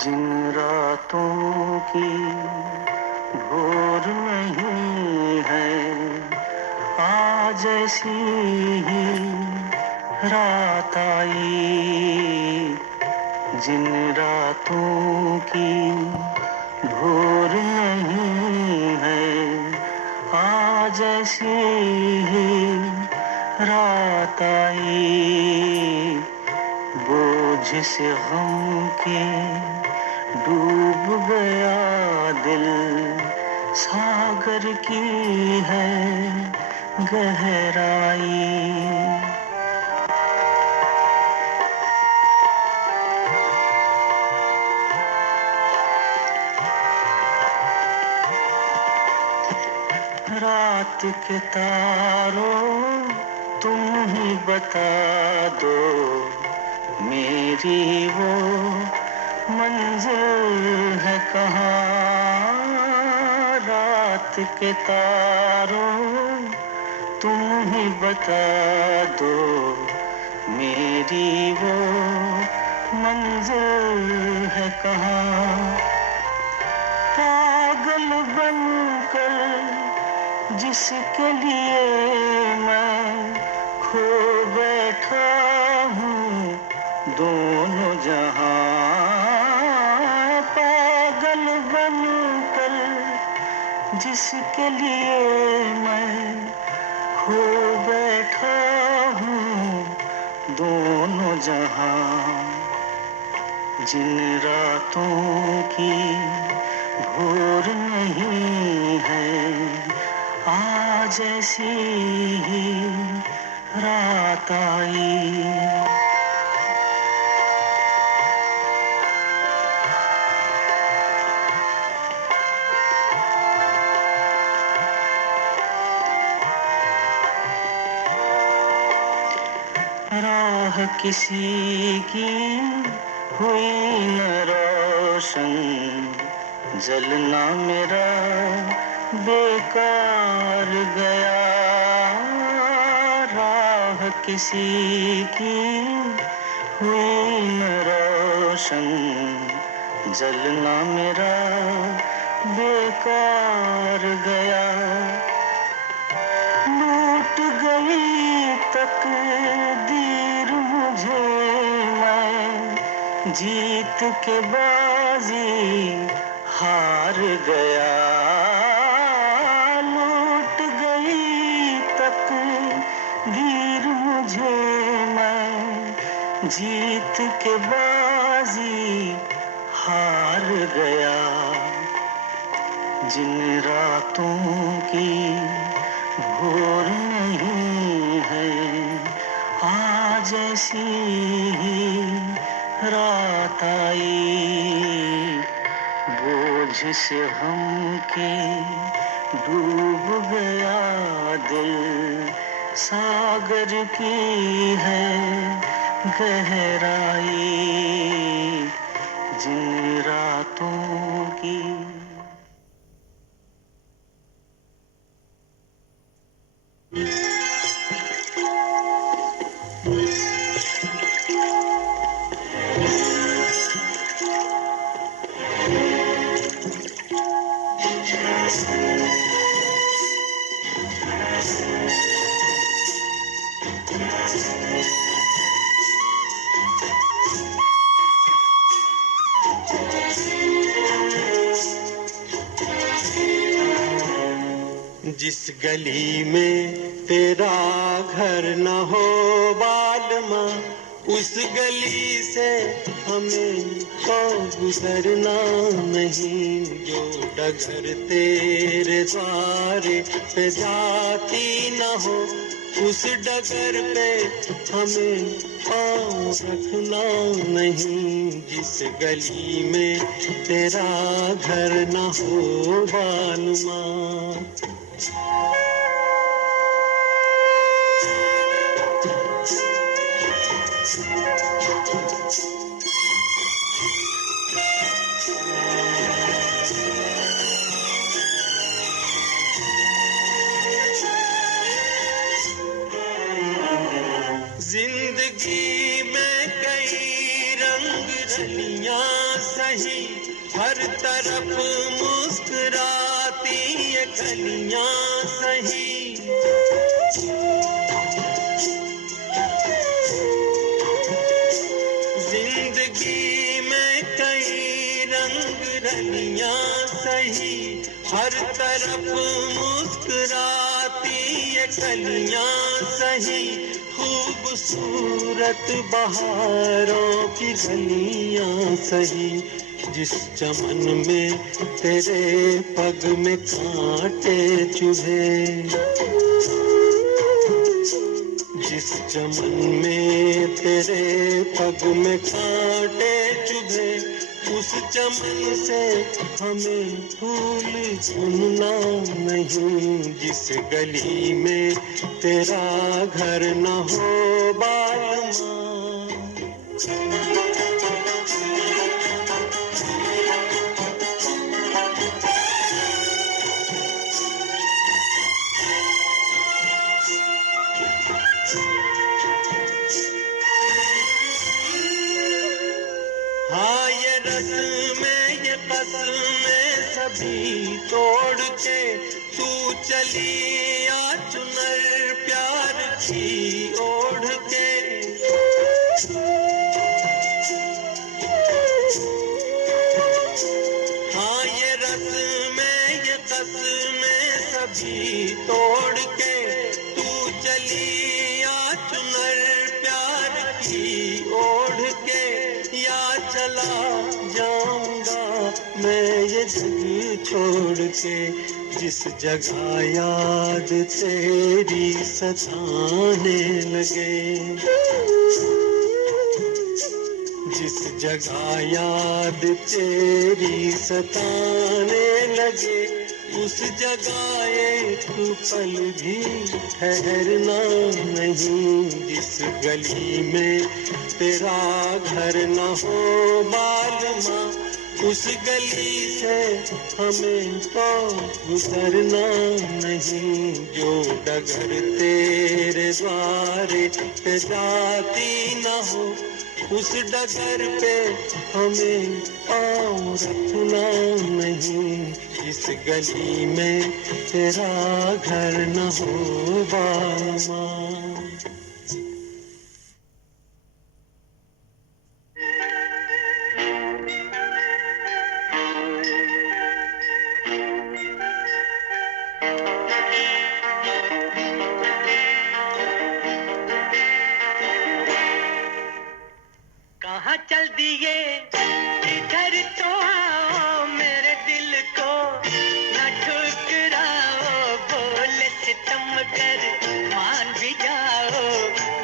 जिन रातों की भोर नहीं है, आज ऐसी ही रात आई। जिन रातों की भोर नहीं है, आज ऐसी ही रात आई। बोझ से गम के डूब गया दिल, सागर की है गहराई। रात के तारों तुम ही बता दो, मेरी वो मंजिल है कहाँ। रात के तारों तुम ही बता दो, मेरी वो मंजिल है कहाँ। पागल बनकर जिसके लिए मैं खो बैठा हूँ दोनों जहां। पागल बनकर जिसके लिए मैं खो बैठा हूँ दोनों जहां। जिन रातों की भोर नहीं है, आज ऐसी ही रात आई। राह किसी की हुई न रोशन, जलना मेरा बेकार गया। राह किसी की हुई न रोशन, जलना मेरा बेकार गया। लूट गई तकदीर मुझे, मैं जीत के बाजी हार गया। लूट गई तकदीर मुझे, मैं जीत के बाजी हार गया। जिन रातों की भोर नहीं है, आज ऐसी ही रात आई। बोझ से हम के डूब गया दिल, सागर की है गहराई। जिन रातों की जिस गली में तेरा घर न हो बालमा, उस गली से हमें तो गुजरना नहीं। जो डगर तेरे द्वारे पे जाती न हो, उस डगर पे हमें पाँव रखना नहीं। जिस गली में तेरा घर न हो बालमा। जिंदगी में कई रंग रलियां सही, तरफ मुस्कुराती ये कलियां सही, जिंदगी में कई रंग रलियां सही, हर तरफ मुस्कुराती ये कलियां सही, खूबसूरत बहारों की गलियां सही, जिस चमन में तेरे पग में कांटे चुभे, जिस चमन में तेरे पग में कांटे चुभे, उस चमन से हमें फूल चुनना नहीं, जिस गली में तेरा घर न हो बालमा। हाँ ये रस्में ये कसमें सभी तोड़ के तू चली आ चुनर प्यार की ओढ़ के, हाँ ये रस्में ये कसमें सभी तोड़ के तू चली आ चुनर प्यार की ओढ़ के, या चला जाऊंगा मैं ये जग छोड़ के, जिस जगह याद तेरी सताने लगे, जिस जगह याद तेरी सताने लगे, उस जगह एक पल भी ठहरना नहीं, जिस गली में तेरा घर न हो बालमा, उस गली से हमें तो गुजरना नहीं, जो डगर तेरे द्वारे पे जाती न हो, उस डगर पे हमें पाँव रखना नहीं, जिस गली में तेरा घर न हो बालमा। कहाँ चल दिए इधर तो आओ, मेरे दिल को न ठुकराओ, बोले सितम कर मान भी जाओ,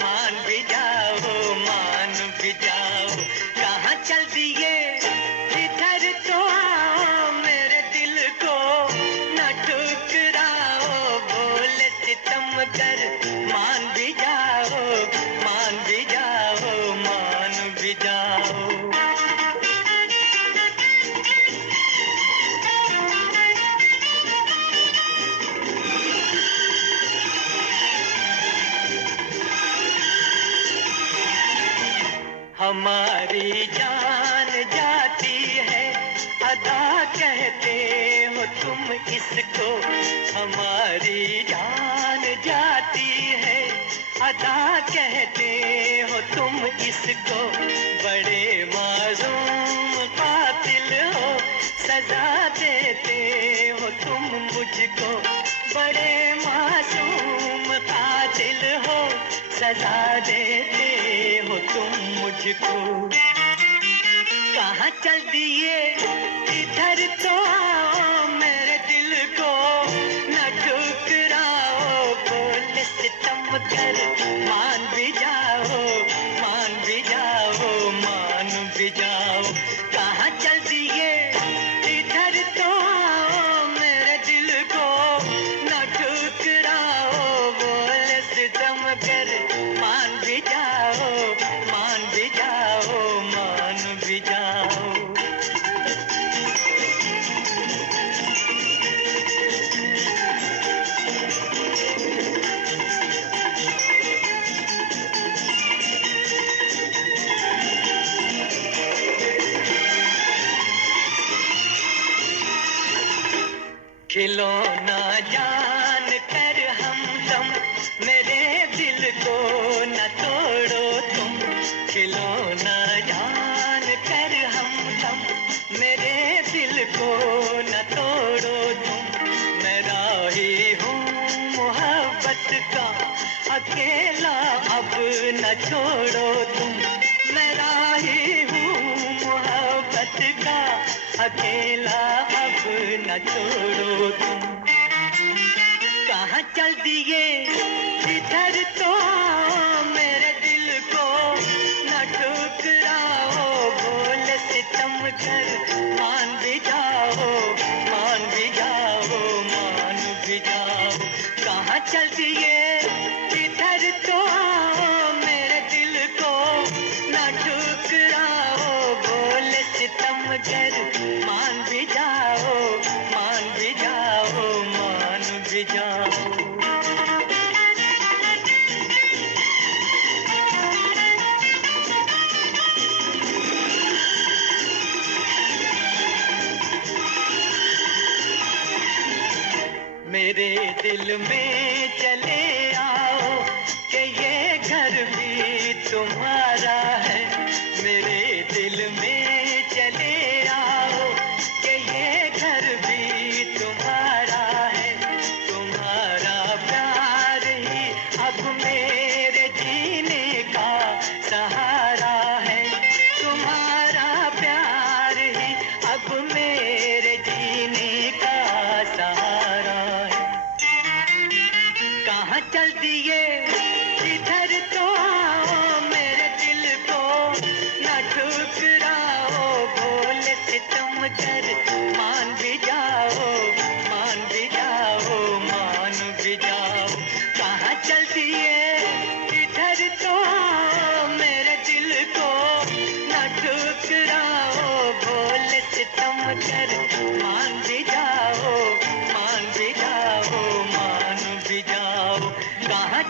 मान भी जाओ, मान भी जाओ। कहाँ चल दिए इधर तो आओ, मेरे दिल को न ठुकराओ, बोले सितम कर मान भी जाओ, मान भी जाओ, मान भी जाओ। हमारी जान जाती है अदा कहते हो तुम इसको, हमारी जान जाती है अदा कहते हो तुम इसको, बड़े मासूम कातिल हो सजा देते हो तुम मुझको, बड़े मासूम कातिल हो सजा देते हो तुम मुझको। कहाँ चल दिए इधर तो आओ, मेरे दिल को न ठुकराओ, बोले सितम कर मान भी जाओ, मान भी जाओ, मान भी जाओ। कहाँ चल दिए इधर तो आओ, मेरे दिल को न ठुकराओ, बोले सितम कर मान भी जाओ, मान भी जाओ, मान भी जाओ। खिलौना जान कर हमदम मेरे दिल को न तोड़ो तुम। खिलौना जान कर हमदम मेरे दिल को न तोड़ो तुम। मैं राही हूँ मोहब्बत का अकेला अब न छोड़ो तुम। मैं राही हूँ मोहब्बत का अकेला अब न छोड़ो तुम। कहाँ चल दिए इधर तो मेरे दिल को न ठुकराओ। बोले सितम कर मान भी जाओ, मान भी जाओ, मान भी जाओ। कहाँ चल दिए इधर तो मेरे दिल को न ठुकराओ। बोले सितम कर मान भी जाओ, मान भी जाओ, मान भी जाओ। मेरे दिल में चले आओ कि ये घर भी तुम्हारा है। मेरे दिल में चले आओ कि ये घर भी तुम्हारा है। तुम्हारा प्यार ही अब मेरे जीने का सहारा है। तुम्हारा प्यार ही अब मेरे जीने का सहारा है। कहाँ चल दिए इधर तो मेरे दिल को न ठुकराओ। बोले सितम कर मान भी जाओ, मान भी जाओ, मान भी जाओ। कहाँ चल दिए इधर तो मेरे दिल को न ठुकराओ। बोले सितम कर मान भी जाओ, मान भी जाओ, मान भी जाओ। कहाँ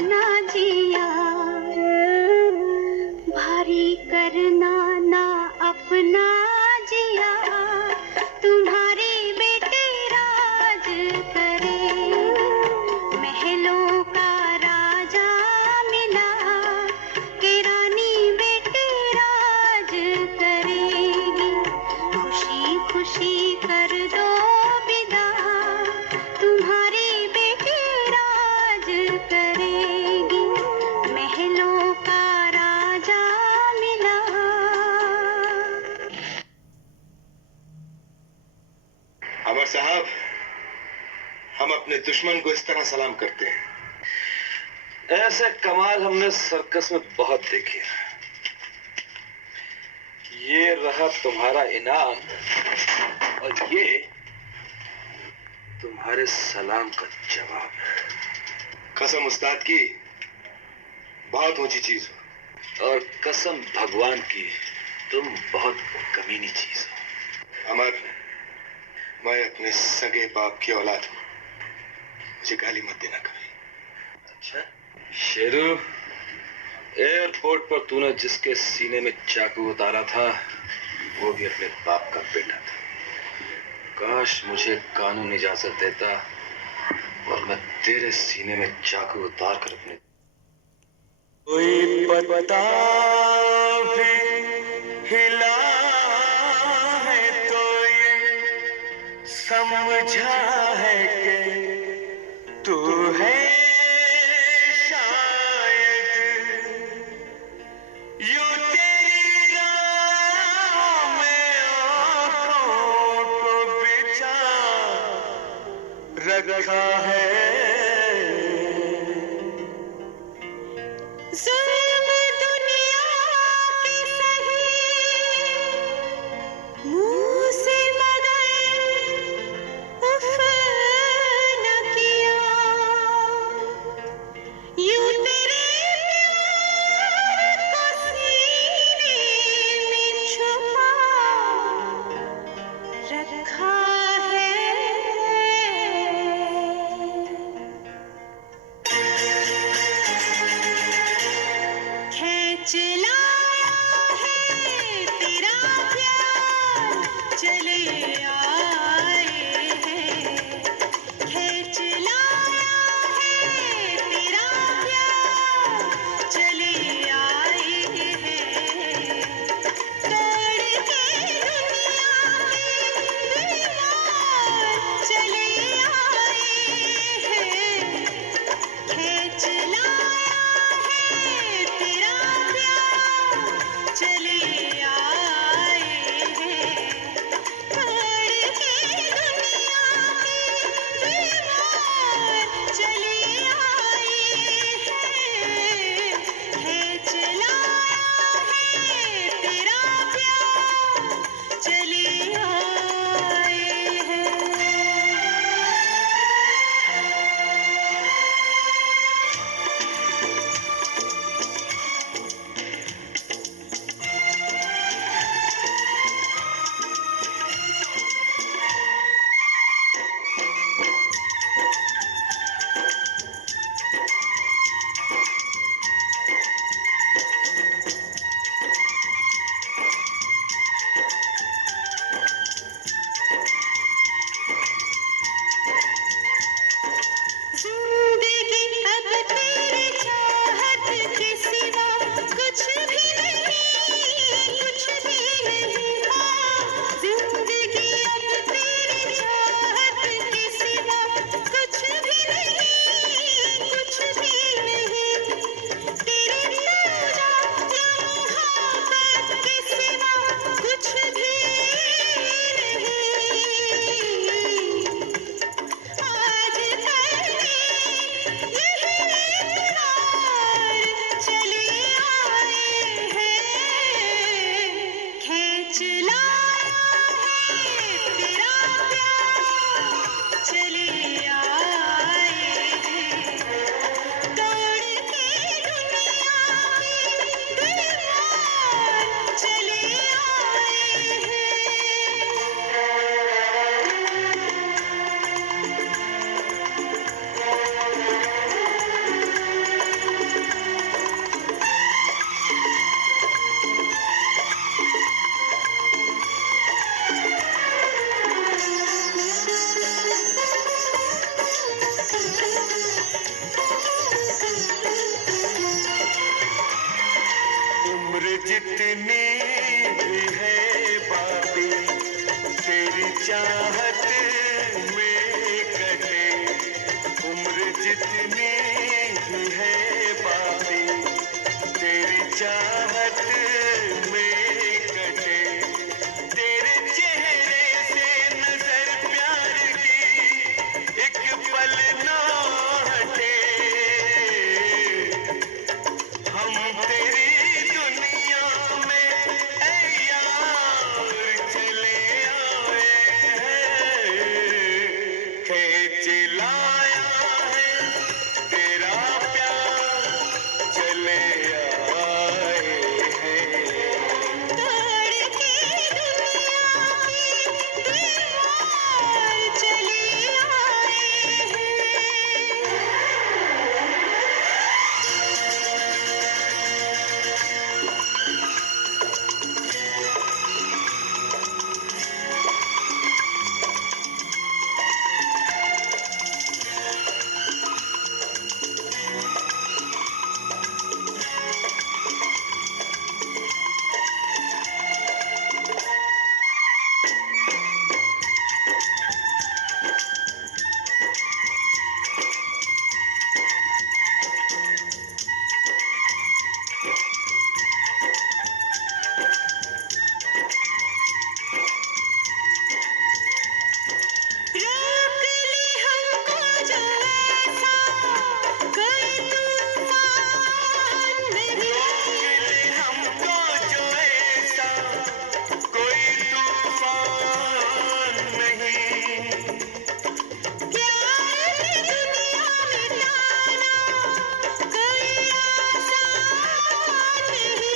अपना जिया, भारी करना ना अपना जिया, तुम्हारी बेटी राज करे, महलों का राजा मिला, कि रानी बेटी राज करेगी, खुशी खुशी कर दो विदा, तुम्हारी बेटी राज करेगी, महलों का राजा मिला। अमर साहब, हम अपने दुश्मन को इस तरह सलाम करते हैं। ऐसे कमाल हमने सर्कस में बहुत देखे हैं। ये रहा तुम्हारा इनाम और ये तुम्हारे सलाम का जवाब। कसम उस्ताद की, बहुत ऊंची चीज हो। और कसम भगवान की, तुम बहुत कमीनी चीज हो। अमर, मैं अपने सगे बाप की औलाद हूं, मुझे गाली मत देना कभी। अच्छा शेरू, एयरपोर्ट पर तूने जिसके सीने में चाकू उतारा था वो भी अपने बाप का बेटा था। काश मुझे कानून इजाजत देता और मैं तेरे सीने में चाकू उतार कर अपने कोई पता भी हिला है तो ये समझा है कि तू है शायद, यूं तेरी राह में आँखों को बिछा रखा है। जुल्म दुनिया की सही, मुंह से मगर उफ न किया, यूं तेरे प्यार को सीने में छुपा रखा है। खींच लाया है तेरा प्यार, चले आए हैं, खींच लाया है तेरा प्यार, चले आए हैं, तोड़ के दुनिया की दीवार, चले आए हैं, खींच लाया है तेरा प्यार, चले आए हैं, तोड़ के दुनिया की दीवार, चले आए हैं, खींच लाया है तेरा प्यार, चले आए हैं। जिंदगी अब तेरी चाहत के सिवा कुछ भी नहीं, कुछ भी नहीं। हाँ, जिंदगी अब तेरी चाहत के सिवा कुछ भी नहीं, कुछ भी नहीं। तेरे पूजा या मोहब्बत के सिवा कुछ भी नहीं। आज करके यही इकरार, चले आए हैं, खींच लाया है तेरा प्यार, चले आए हैं, तोड़ के दुनिया की दीवार, चले आए हैं। जितनी भी है बातें तेरी चाहत में कटे, उम्र जितनी भी है बातें तेरी चाहत में कटे, तेरे चेहरे से नजर प्यार की एक पल ना हटे, हम तेरी दुनिया में ऐ यार चले आए हैं, खींच लाया है तेरा प्यार चले आए हैं। दौड़ के दुनिया में दीवार चले आए हैं। रोक ले हमको जो ऐसा कोई तूफान नहीं, हमको जो ऐसा कोई तूफान नहीं, प्यार की दुनिया में जाना कोई आसान नहीं।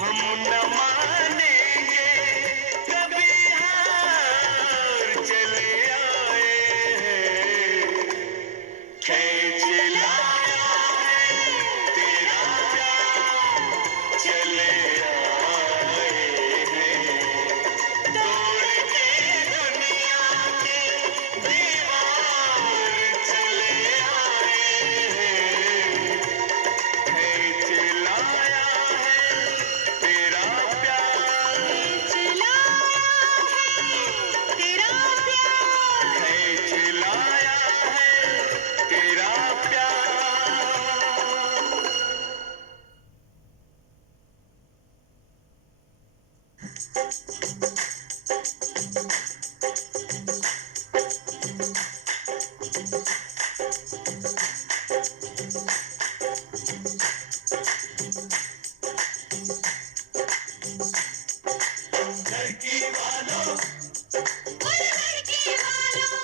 हम न मानेंगे कभी हार चले आए हैं, खींच लाया है तेरा प्यार चले आए हैं, तोड़ के दुनिया के दीवार चले आए हैं, खींच लाया है तेरा प्यार, चलाया है तेरा प्यार, खींच लाया है तेरा प्यार। लड़की वालों, लड़की वालों,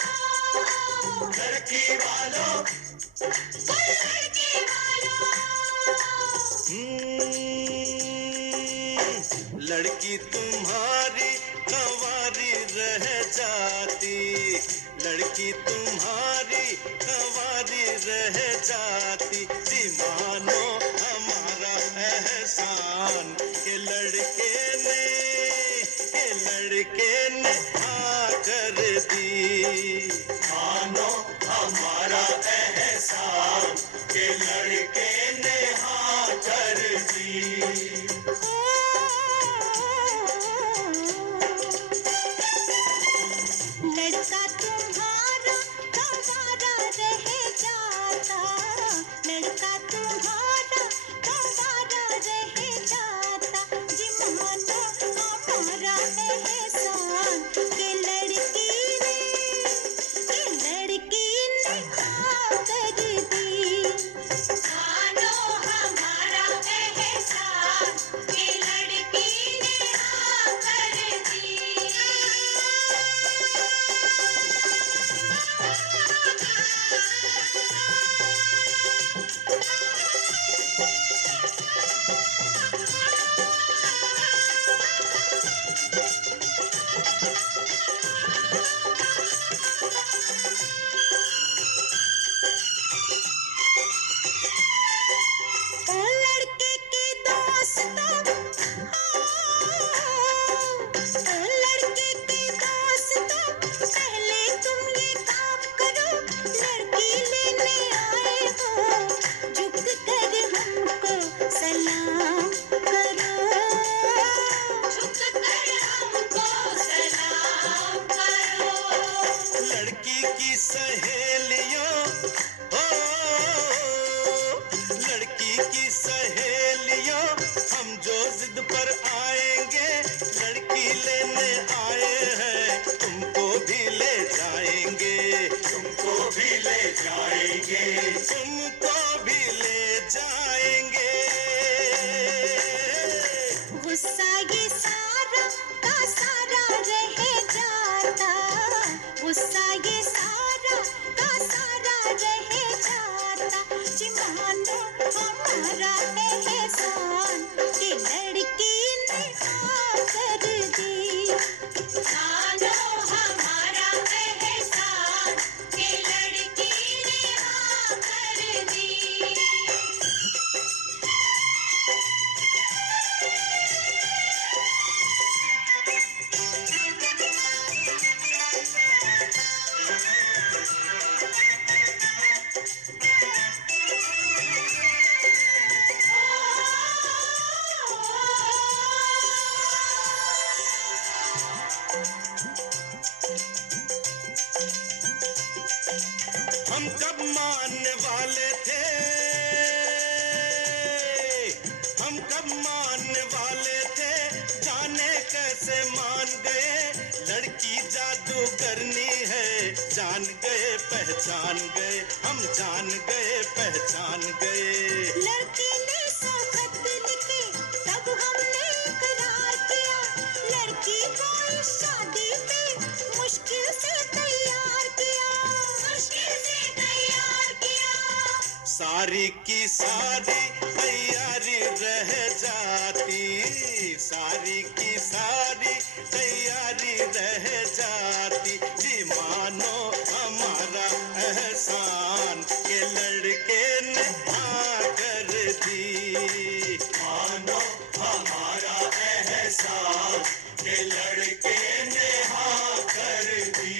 लड़की वालों, लड़की वालों। लड़की तुम्हारी कंवारी रह जाती, लड़की तुम्हारी कंवारी रह जाती, जी मानो हमारा एहसान के लड़के ने हाँ कर दी, मानो हमारा एहसान के लड़के ने हाँ कर दी। लड़का तुम्हारा कंवारा रह जाता, लड़का तुम्हारा कंवारा रह जाता, जी मानो हमारा एहसान के लड़की ने हाँ कर दी, मानो हमारा एहसान ले जाएंगे, तुमको भी ले जाएंगे। गुस्सा ये सारा का सारा रह जाता, गुस्सा ये सारा का सारा रह जाता। जी मानो हमारा एहसान कि लड़की ने आकर दी, मानो हमारा एहसान कि लड़की ने आकर दी। हम कब मानने वाले थे, हम कब मानने वाले थे, जाने कैसे मान गए। लड़की जादू करनी है, जान गए पहचान गए, हम जान गए पहचान गए। लड़की ने 100 खत लिखे तब हमने इकरार किया, लड़की को इस शादी पे मुश्किल से तैयार किया, मुश्किल से तैयार किया। सारी की सारी तैयारी रह जाती, सारी की सारी तैयारी रह जाती। जी मानो हमारा एहसान के लड़के ने हाँ कर दी, मानो हमारा एहसान के लड़के ने हाँ कर दी।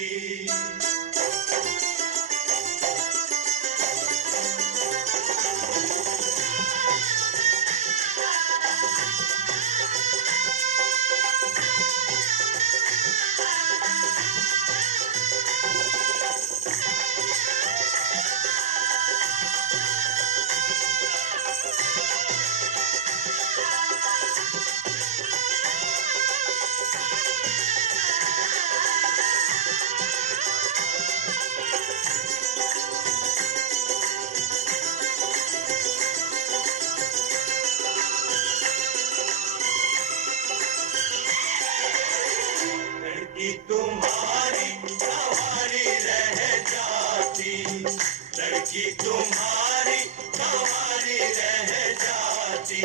लड़की तुम्हारी सवारी रह जाती, लड़की तुम्हारी सवारी रह जाती।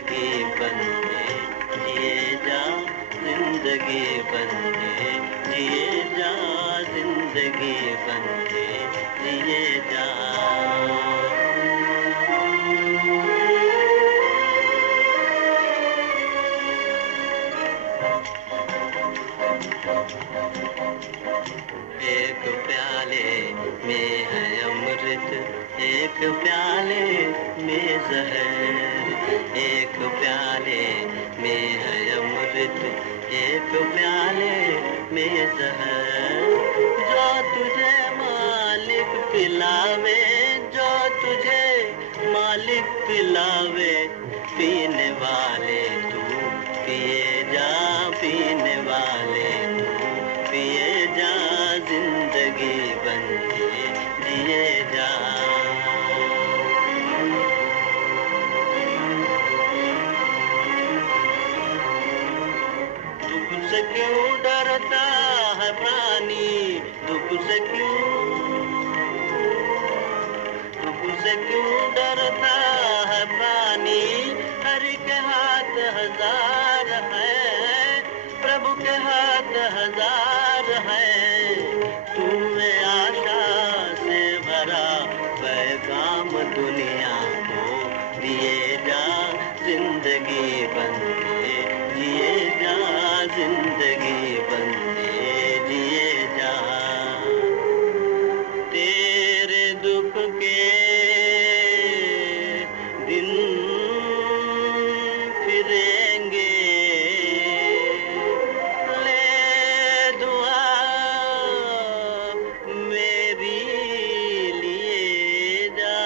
जिंदगी बंदे जिए जा, जिंदगी बंदे जिए जा, जिंदगी बंदे जिए जा। एक प्याले में है अमृत, एक प्याले में जहर, एक प्याले में है अमृत, एक प्याले में जहर। जो तुझे मालिक पिलावे, जो तुझे मालिक पिलावे, पीने वाले तू पिए जा, पीने वाले तू पिए जा, जिंदगी बंदे जिए जा। दुख से क्यों डरता है प्राणी, दुख से क्यों डरता है प्राणी। हरि के हाथ हजार है, प्रभु के हाथ हजार है। तूने आशा से भरा पैगाम दुनिया को दिए जा, जिंदगी बंदे जिए जा, जिंदगी बंदे जिए जा। तेरे दुख के दिन फिरेंगे, ले दुआ मेरी लिए जा।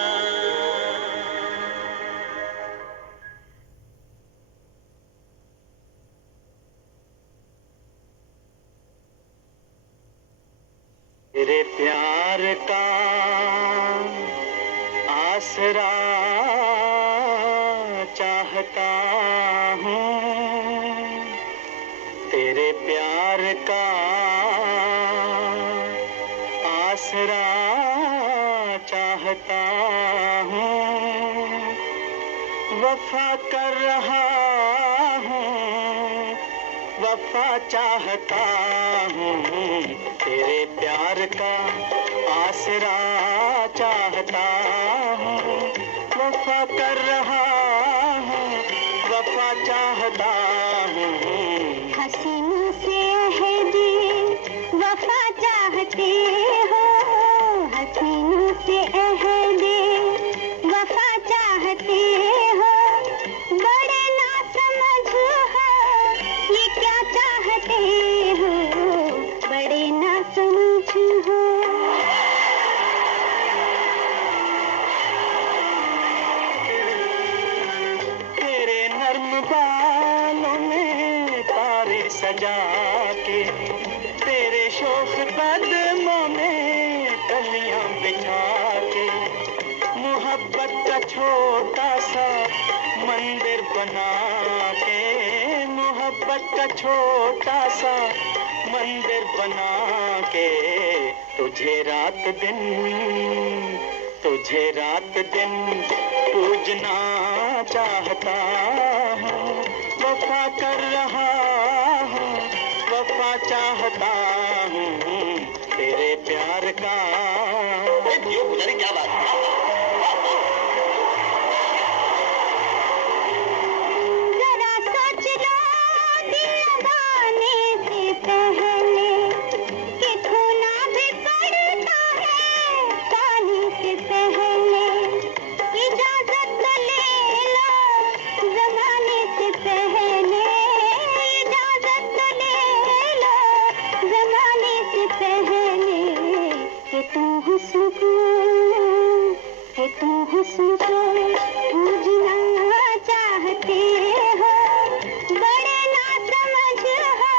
तेरे प्यार का आसरा चाहता हूँ, तेरे प्यार का आसरा चाहता हूँ। वफा कर रहा हूँ, वफा चाहता हूँ। तेरे प्यार का आसरा चाहता हूँ। वफा कर रहा हूँ, वफा चाहता हूँ। हसीनों से अहदी वफा चाहते हो, हसीनों से अहदी वफा चाहते हो। बड़े ना समझ हो ये क्या चाहते हो, बड़े ना समझ हो। तेरे नर्म बालों में तारे सजा के, तेरे शोख कदमों में कलियां बिछा के, मोहब्बत का छोटा सा मंदिर बना के, मोहब्बत का छोटा सा मंदिर बना के, तुझे रात दिन पूजना चाहता हूँ। वफा कर रहा हूँ, वफा चाहता हूँ। तेरे प्यार का क्या बात। जरा सोच लो दिल लगाने से पहले कि खोना भी पड़ता है पानी से पहले। इजाजत तो ले लो जमाने से पहले, इजाजत तो ले लो जमाने से पहले। कि तू हुस्न को पूजना चाहते हो, बड़े ना समझ हो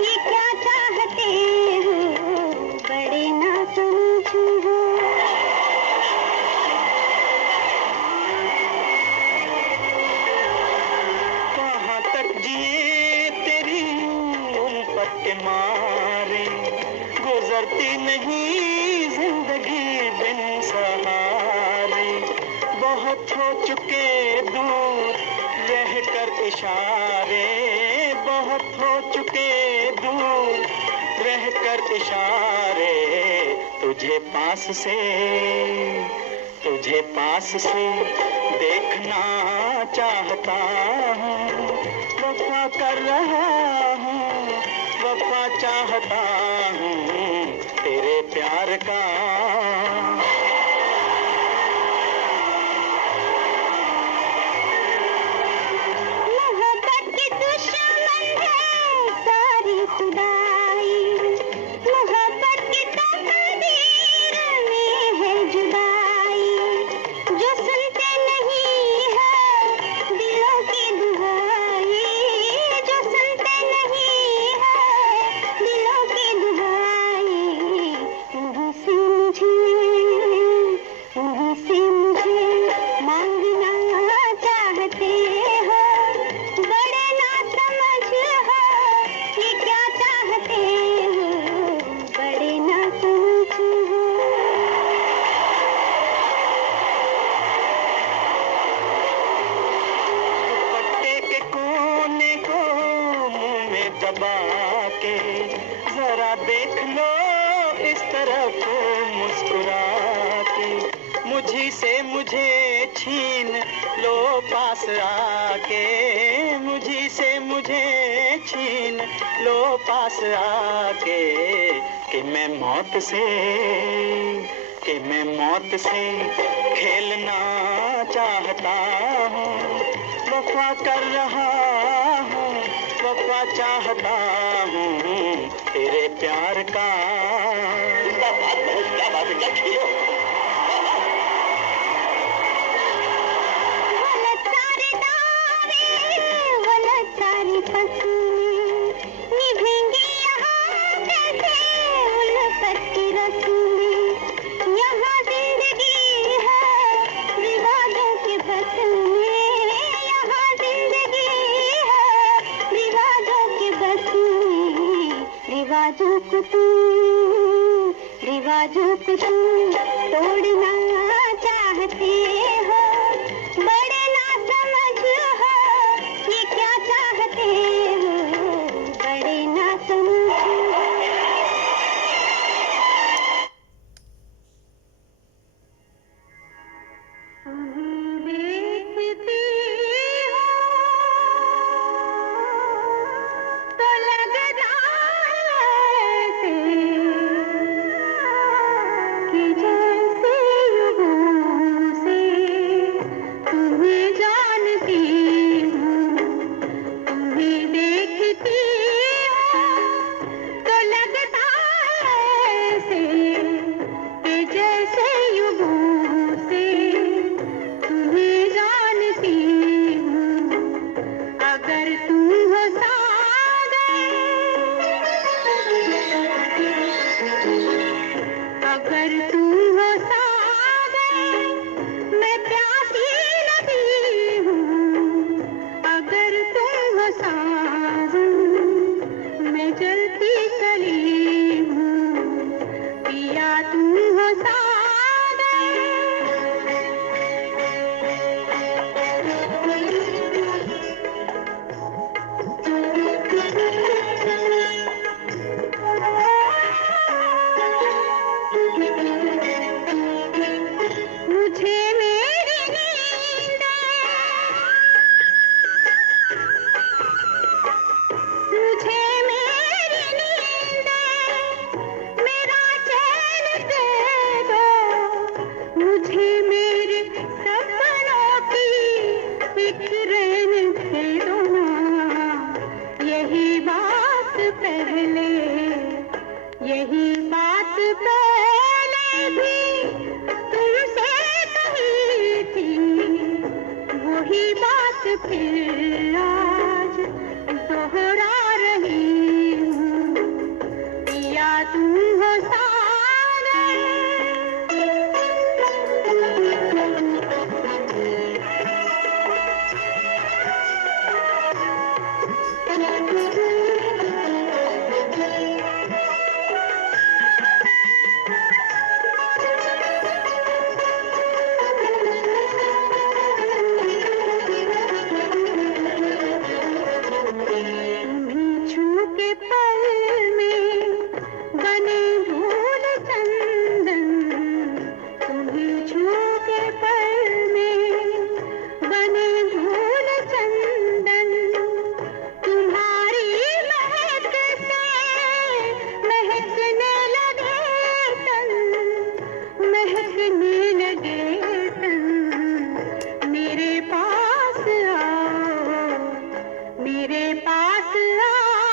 ये क्या चाहते हो, बड़े ना समझ हो। कहाँ तक जिए तेरी उल्फत के मारे, गुजरती नहीं जिंदगी बिन सहारे। बहुत हो चुके दूर इशारे बहुत हो चुके दूर, रहकर इशारे तुझे पास से देखना चाहता हूँ। वफा कर रहा हूँ, वफा चाहता हूँ तेरे प्यार का। मोहब्बत की दुश्मन है सारी खुदाई, मोहब्बत की तकदीर में है जुदाई। जो सुनते नहीं है दिलों की दुहाई, जो सुनते नहीं है दिलों की दुहाई, वहीं से मुझे मांगना चाहते हो। बड़े ना समझ हो ये क्या चाहते हो, बड़े ना समझ हो। दुपट्टे के कोने को मुंह में दबा के जरा देख लो इस तरफ मुस्कुरा के। मुझी से मुझे छीन लो पास आके, मुझी से मुझे छीन लो पास आके। कि मैं मौत से खेलना चाहता हूँ। वफा कर रहा हूँ, वफा चाहता हूँ तेरे प्यार का। क्या बात है, क्या खेलो। गलत सारे दावे, गलत सारी फसलें निभेंगी यहाँ कैसे उल्फत की रस्में। यहाँ जिंदगी है रिवाजों के बस में, यहाँ जिंदगी है रिवाजों के बस में। रिवाजों को तुम तोड़ना चाहते हो। बड़े ना समझ हो ये क्या चाहते हो, बड़े ना समझ हो। देखती हो तो लगता है कि जैसे युगों से तुम्हें जानती हूँ। तुम्हें देखती हो तो लगता है कि जैसे युगों से तुम्हें जानती हूँ। अगर तुम हो सागर, अगर तुम हो सागर, मैं प्यासी नदी हूँ। अगर तुम हो सावन, मैं जलती कली हूँ। पिया तुम हो मुझे मेरी नींद, मुझे मेरी नींद, मेरा चैन दे दो। मुझे मेरे सपनों की फिक्र दे दो ना। यही बात पहले भी तुमसे कही थी, वही बात फिर आज दोहरा रही हूँ। पिया तुम हो सागर। छू के पल में बने धूल चंदन, तुम्हारी महक से महकने लगे तन, महकने लगे तन। मेरे पास आओ, मेरे पास आओ,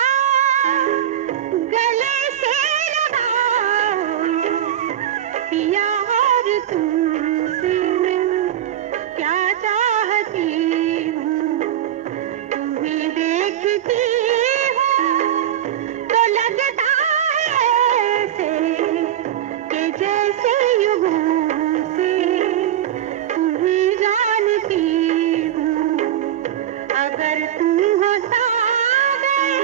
गले से लगाओ यार तुमसे मैं क्या चाहती हूँ। तुम्हें देखती हूँ तो लगता है ऐसे कि जैसे युगों से तुम्हें जानती हूँ। अगर तुम हो सागर,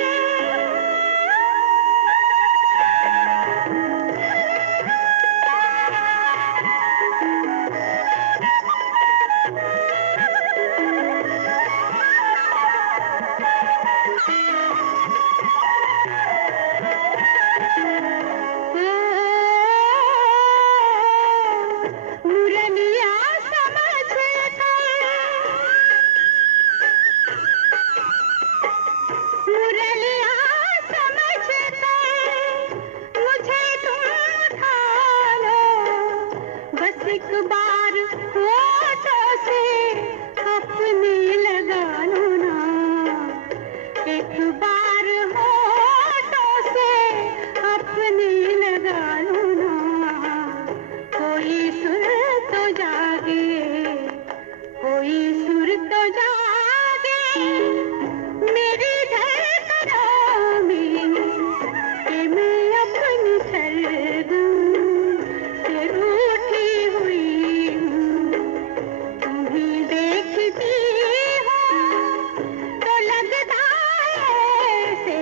मुरलिया समझ कर, मुरलिया समझ कर मुझे तुम उठा लो। बस एक बार होठों से अपने लगा लो ना, एक बार होठों से अपने लगा लो ना। कोई सुर तो जागे, कोई सुर तो जागे मेरी धड़कनों में, कि मैं अपनी सरगम से रूठी हुई हूँ। तुम्हें देखती हूँ तो लगता है ऐसे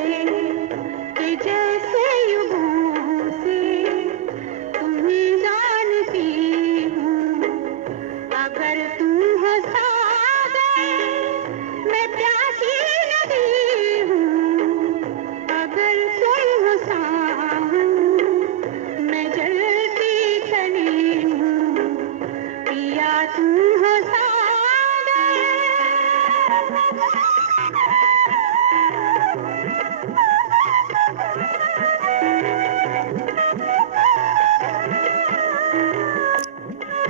कि जैसे युगों से तुम्हें जानती हूँ। अगर तुम हो सागर, मैं प्यासी नदी हूँ। अगर तुम हो सावन, मैं जलती कली हूँ। पिया तुम हो सागर।